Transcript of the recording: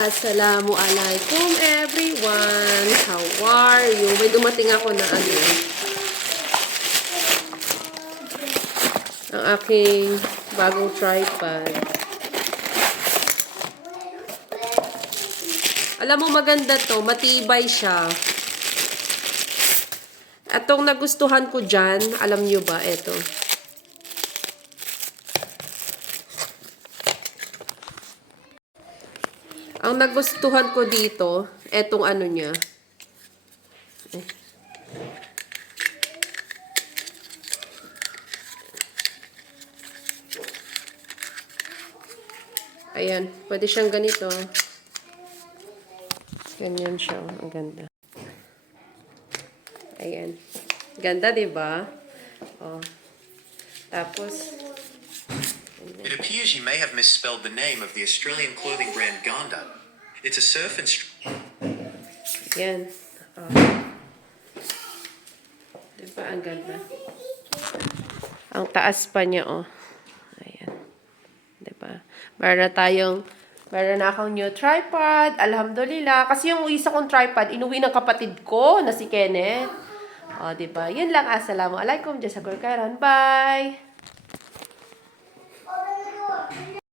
Assalamualaikum everyone! How are you? May dumating ako na ang aking bagong tripod. Alam mo maganda to, matibay siya. Atong nagustuhan ko dyan, alam nyo ba, eto. Ang nagustuhan ko dito, etong ano niya. Ayan, pwede siyang ganito. Ganyan siya, ang ganda. Ayan. Ganda, 'di ba? Oh. Tapos it appears you may have misspelled the name of the Australian clothing brand Ganda. It's a surf and Ayan. Oh. Diba, ang ganda. Ang taas pa niya, oh. Ayan. Diba? Meron na akong new tripod. Alhamdulillah. Kasi yung isa kong tripod, inuwi ng kapatid ko na si Kenneth. O, diba? Yun lang. Assalamualaikum. Jazakallah khairan. Bye!